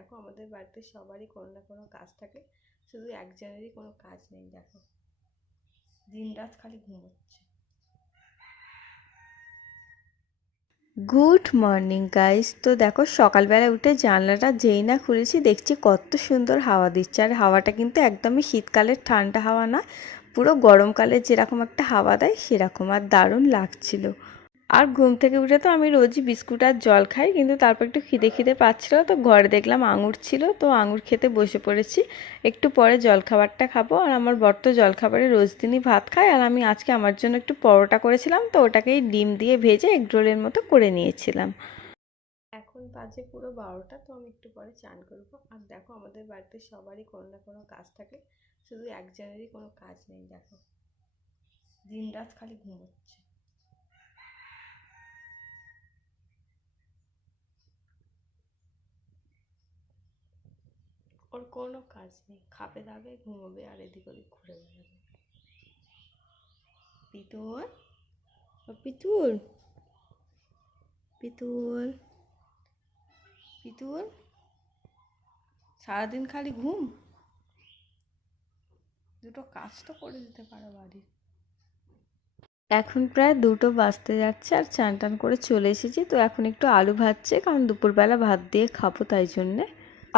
দেখো আমাদের বাড়িতে সবারই কোনো না কোনো কাজ থাকে, শুধু একজনেরই কোনো কাজ নেই। দেখো দিনরাত খালি ঘুমোচ্ছে। Good morning guys. তো দেখো সকালবেলা উঠে জানলাটা যেই না খুলেছি দেখছি কত সুন্দর হাওয়া দিচ্ছে। আর হাওয়াটা কিন্তু একদমই শীতকালের ঠান্ডা হাওয়া না, পুরো গরমকালের যেরকম একটা হাওয়া দেয় সেরকম, আর দারুণ লাগছিল। আর ঘুম থেকে উঠে তো আমি রোজই বিস্কুট আর জল খাই, কিন্তু তারপর একটু খিদে খিদে পাচ্ছিল, তো ঘরে দেখলাম আঙুর ছিল, তো আঙুর খেতে বসে পড়েছি। একটু পরে জলখাবারটা খাবো। আর আমার বর তো জলখাবারে রোজ দিনই ভাত খায়, আর আমি আজকে আমার জন্য একটু পরোটা করেছিলাম, তো ওটাকেই ডিম দিয়ে ভেজে এগরোলের মতো করে নিয়েছিলাম। এখন বাজে পুরো 12টা, তো আমি একটু পরে চান করবো। আর দেখো আমাদের বাড়িতে সবারই কোনো না কোনো কাজ থাকে, শুধু একজনেরই কোনো কাজ নেই। দেখো দিনরাত খালি ঘুমোচ্ছে। ওর কোনো কাজ নেই, খাবে দাবে ঘুমোবে আর এদিক ওদিক ঘুরে বেড়াবে। পিতুল, ও পিতুল, পিতুল, পিতুল, সারাদিন খালি ঘুম। দুটো কাজ তো করে দিতে পারো বাড়ির। এখন প্রায় 2টো বাজতে যাচ্ছে, আর চান টান করে চলে এসেছি। তো এখন একটু আলু ভাজছে, কারণ দুপুরবেলা ভাত দিয়ে খাবো তাই জন্যে।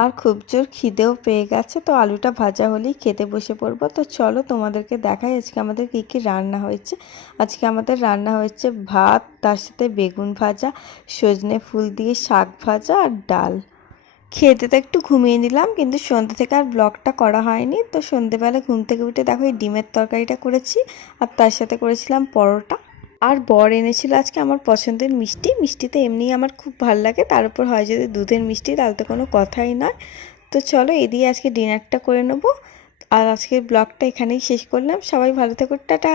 আর খুব জোর খিদেও পেয়ে গেছে, তো আলুটা ভাজা হলেই খেতে বসে পড়বো। তো চলো তোমাদেরকে দেখাই আজকে আমাদের কী কী রান্না হয়েছে। আজকে আমাদের রান্না হয়েছে ভাত, তার সাথে বেগুন ভাজা, সজনে ফুল দিয়ে শাক ভাজা আর ডাল। খেতে তো একটু ঘুমিয়ে নিলাম, কিন্তু সন্ধ্যে থেকে আর ব্লগটা করা হয়নি। তো সন্ধ্যেবেলা ঘুম থেকে উঠে দেখো এই ডিমের তরকারিটা করেছি, আর তার সাথে করেছিলাম পরোটা। আর বর এনেছিল আজকে আমার পছন্দের মিষ্টি। মিষ্টিতে এমনিই আমার খুব ভালো লাগে, তার উপর হয় যদি দুধের মিষ্টি, তাহলে তো কোনো কথাই নয়। তো চলো এই দিয়ে আজকে ডিনারটা করে নেবো। আর আজকের ব্লগটা এখানেই শেষ করলাম। সবাই ভালো থেকো, টাটা।